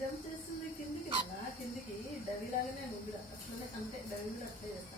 Jump చేస్తుంది కిందికి, కిందికి డవి లాగానే నువ్వు కూడా అట్లనే, అంటే డవి కూడా అట్లే చేస్తాను.